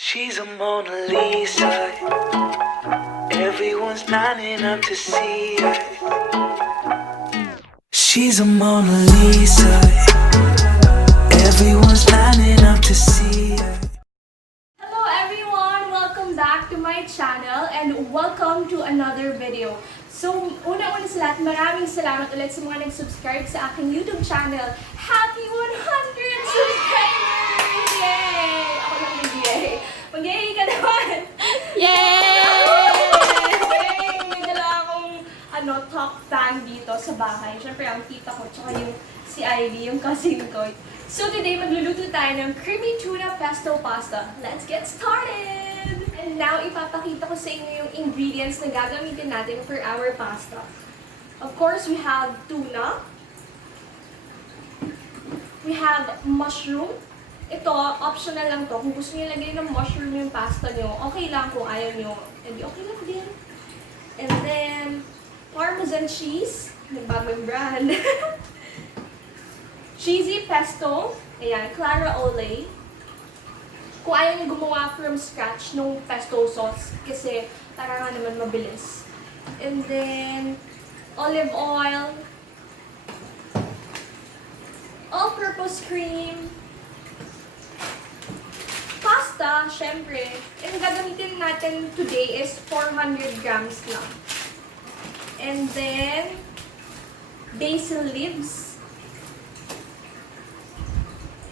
She's a Mona Lisa. Everyone's lining up to see her. She's a Mona Lisa. Everyone's lining up to see her. Hello everyone! Welcome back to my channel and welcome to another video. So, una-una sa lahat, maraming salamat ulit sa mga nag-subscribe sa aking YouTube channel. Happy 100 subscribers! Yay! Ako lang nag-yay. Mag-yay ka naman! Yay! Yay! May dala akong top fan dito sa bahay. Siyempre, ang tita ko, tsaka yung si Ivy, yung cousin ko. So today, magluluto tayo ng creamy tuna pesto pasta. Let's get started! And now, ipapakita ko sa inyo yung ingredients na gagamitin natin for our pasta. Of course, we have tuna. We have mushroom. Ito, optional lang to. Kung gusto niyo lagay ng mushroom yung pasta nyo, okay lang. Kung ayaw nyo, edi okay lang din. And then, Parmesan Cheese. Nagbagong brand. Cheesy pesto. Ayan, Clara Ole. Kung ayaw nyo gumawa from scratch nung pesto sauce, kasi para nga naman mabilis. And then, olive oil. All-purpose cream. Pasta, syempre, yung gagamitin natin today is 400 grams lang. And then, basil leaves,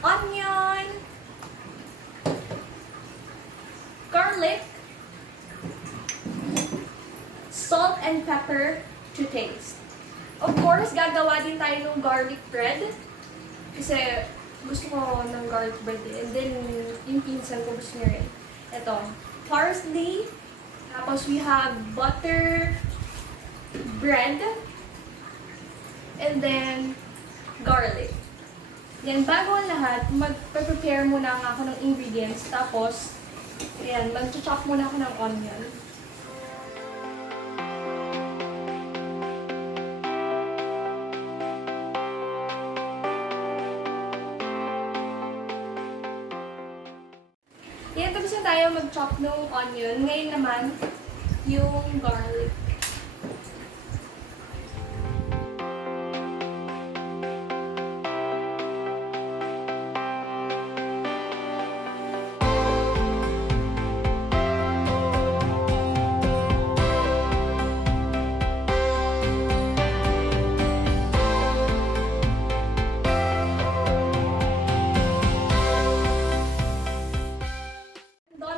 onion, garlic, salt and pepper to taste. Of course, gagawa din tayo ng garlic bread kasi gusto ko ng garlic bread eh. And then, yung pinsan ko gusto niya rin. Ito, parsley. Tapos, we have butter, bread, and then, garlic. Yan, bago ang lahat, mag-prepare muna ako ng ingredients. Tapos, yan, mag-chop muna ako ng onion. Yan, tapos na tayo mag-chop ng onion. Ngayon naman, yung garlic.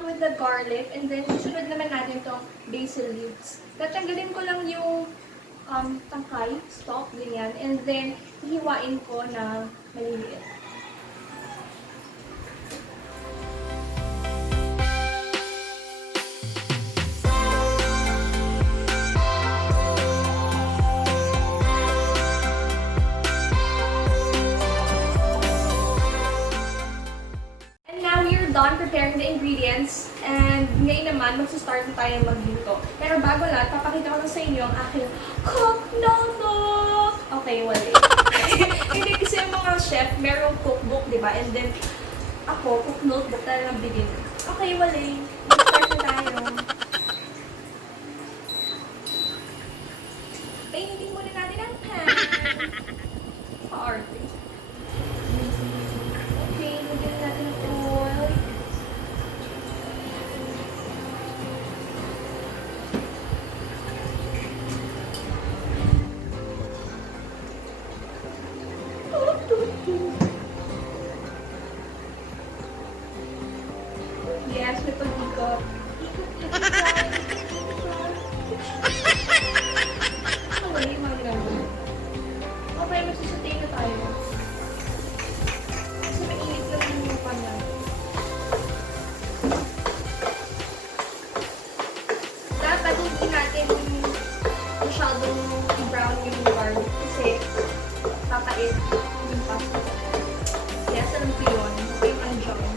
With the garlic, and then susunod naman natin itong basil leaves. Tatanggalin ko lang yung tangkay, stalk, ganyan, and then hihiwain ko na maliliit. Done preparing the ingredients, and ngayon naman magsa-start na tayo magluto. Pero bago lahat, papakita ko na sa inyo ang aking cook notebook! Okay, wala. Hindi kasi yung mga chef, merong cookbook, di ba? And then, ako, cook notebook talaga ng beginner. Okay, wala. Mag-start na tayo. Painitin muna natin ang pan. Pa-arte. Okay, lagyan natin ang oil. Yes, may pag-ikot. Okay, mga ginagawa. Okay, magsusutay na tayo. Kasi mainit lang yung pan natin. Dapat hindi natin masyadong brown yung garlic kasi papait yung pasta. Kaya sa lang yun, yung anjong.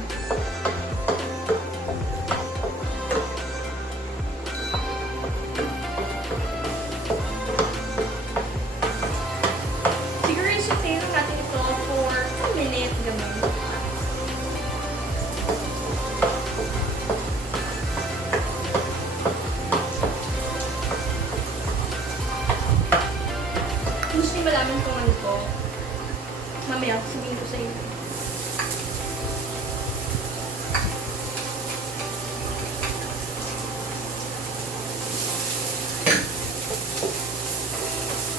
niyo malaman kung ano to, mamaya sabihin ko sa inyo.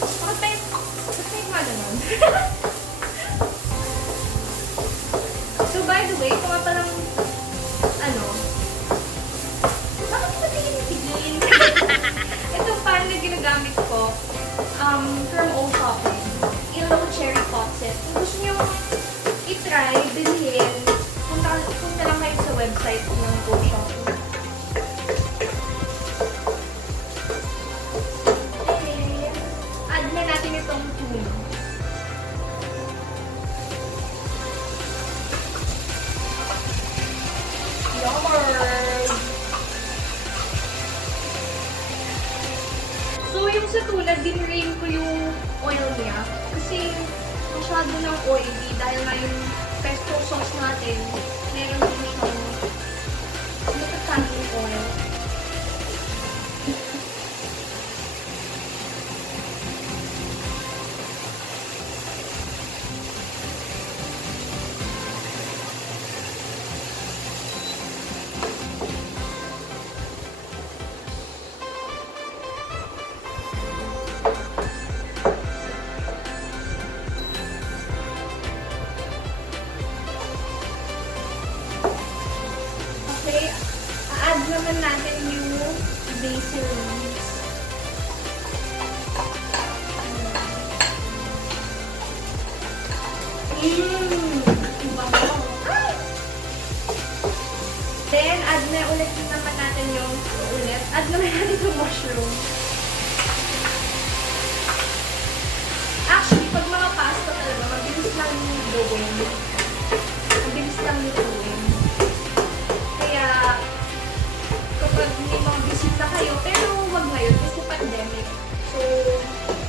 Bakit tayo maganon? So by the way, ito nga palang, ano, bakit ba tingin? Itong pan na ginagamit ko, from Old Shopping, Ilaw Cherry Pot Set. Kung gusto nyo i-try, bilhin, punta lang kayo sa website ng Old Shopping. And, add na natin itong tuna. So, yung sa tuna, dinrain ko yung oil niya. Kasi, masyado ng oily dahil nga yung pesto sauce natin, meron din siyang natatanong oil. Okay, a-add naman natin yung basil leaves. Bango. Then, add na ulit naman natin yung add naman natin yung mushroom. Actually, pag mga pasta talaga, mabilis lang yung gawin. Mabilis lang lutuin. Kaya, kapag may mga bisita kayo, pero wag ngayon kasi pandemic. So,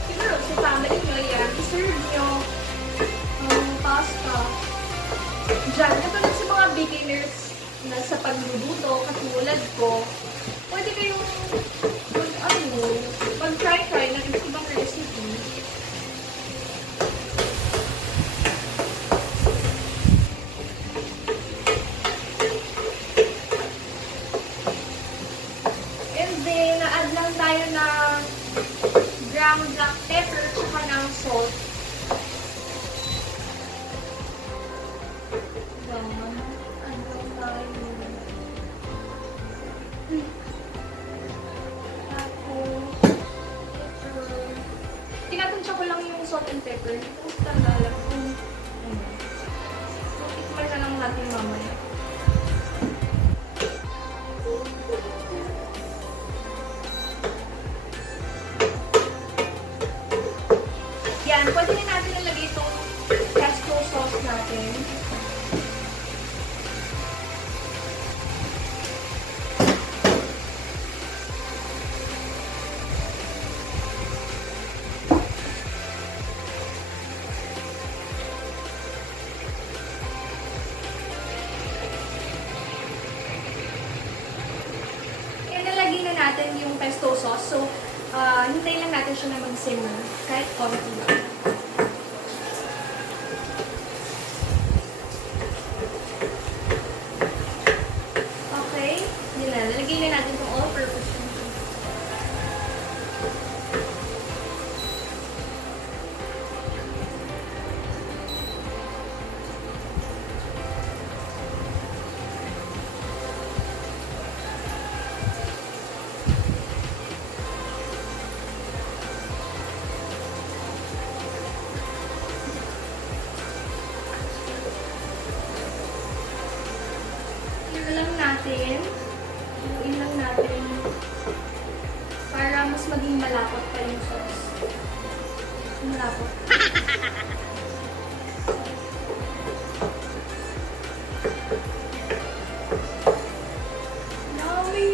siguro sa family nyo, yan, iserve nyo pasta. Diyan, katulad sa mga beginners na sa pagluluto, katulad ko, pwede kayong mag-try ng ibang recipe. And then, na-add lang tayo ng ground black pepper tsaka ng salt. Add lang tayo. Tinatansya ko lang yung salt and pepper. Tapos tanggalan kung ano. So, tikman na lang natin mamaya. Yan, pwede na natin nalagay itong pesto sauce natin. Nalagay na natin yung pesto sauce. So, hintayin lang natin siya na mag-simmer. Kahit konti lang. Okay. Yun na. Nalagay na natin itong all-purpose. Haluin lang natin para mas maging malapot pa yung sauce. Malapot. Yummy!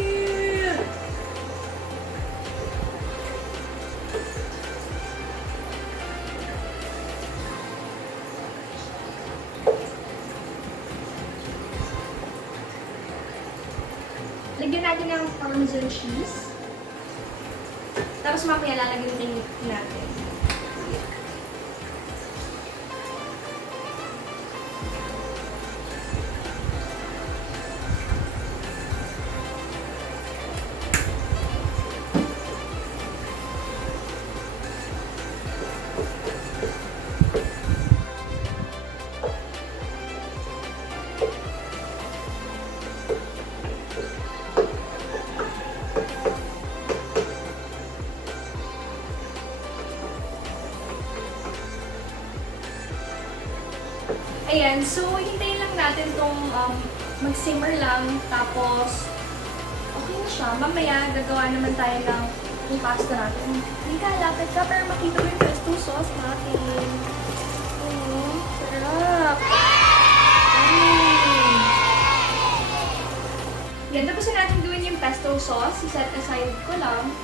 Lagyan natin ng Parmesan Cheese. Tapos mamaya lalagyan din natin. Ayan, so hintayin lang natin tong mag-simmer lang. Tapos, okay na siya. Mamaya, gagawa naman tayo ng yung pasta natin. Hindi ka, lapit ka, pero makita mo yung pesto sauce natin. Sarap! Yan, tapos na natin gawin yung pesto sauce. I-set aside ko lang.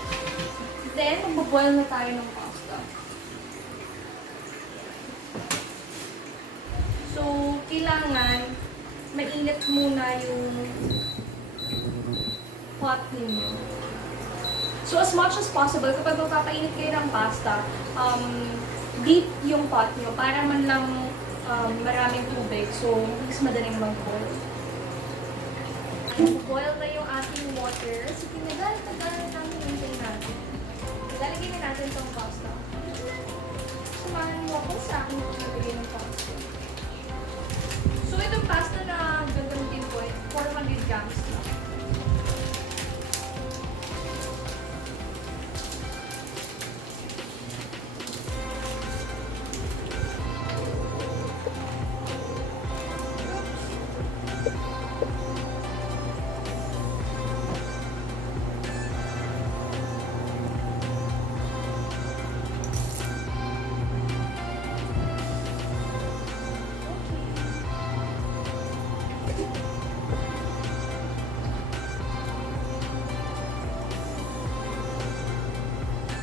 Then, magbo-boil na tayo ng pasta. So, kailangan mainit muna yung pot ninyo. So, as much as possible, kapag magpapainit kayo ng pasta, deep yung pot nyo para man lang maraming tubig. So, mas madaling mag-boil. Boil na yung ating water. So, tinagal namin yung thing natin. Lalagyan na natin itong pasta. Samahan mo ako sa akin yung nabigay ng pasta. So, itong pasta na gagamitin ko, 400 grams na.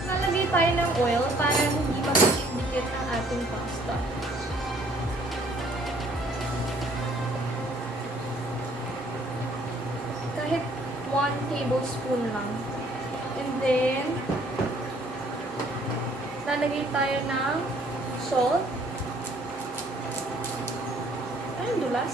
Lalagay tayo ng oil para hindi magdikit-dikit ang ating pasta. Kahit 1 tablespoon lang. And then, lalagay tayo ng salt. Ay, dulas.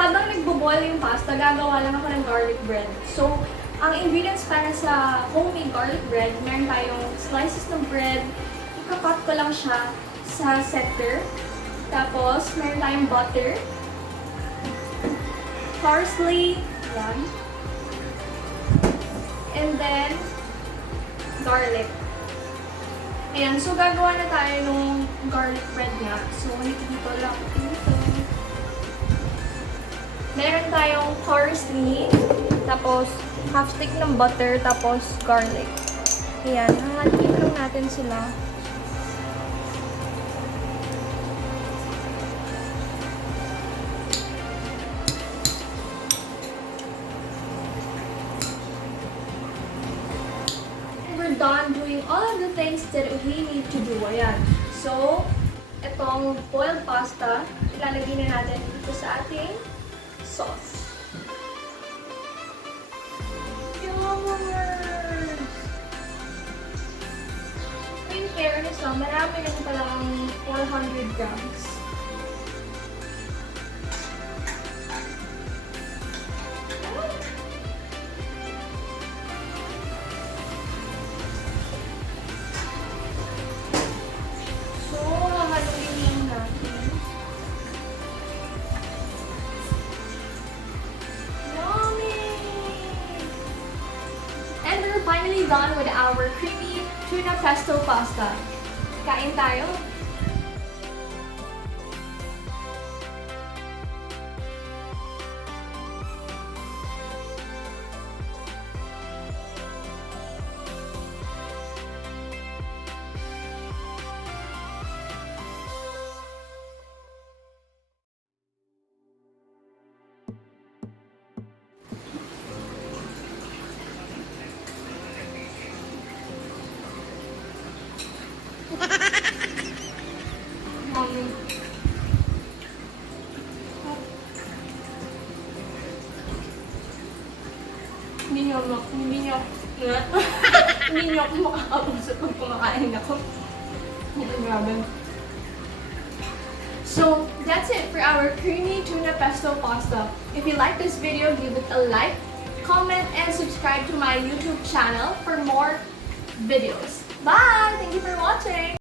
Habang nagbo-boil yung pasta, gagawa lang ako ng garlic bread. So, ang ingredients para sa homemade garlic bread, meron tayong slices ng bread, ikakat ko lang siya sa sector. Tapos, meron tayong butter, parsley, yan. And then, garlic. Ayan, so gagawa na tayo ng garlic bread nga. So, dito lang. Meron tayong parsley, tapos half stick ng butter, tapos garlic. Ayan, hahatiin lang natin sila. We're done doing all of the things that we need to do. Ayan. So, itong boiled pasta, ilalagay na natin dito sa ating sauce. Yummers! In fairness lang, marami lang palang 400 grams. So, haluin lang natin. Finally done with our creamy tuna pesto pasta. Kain tayo! Hindi niyo ako makakausap pag kumakain ako. Grabe. So, that's it for our creamy tuna pesto pasta. If you like this video, give it a like, comment, and subscribe to my YouTube channel for more videos. Bye! Thank you for watching!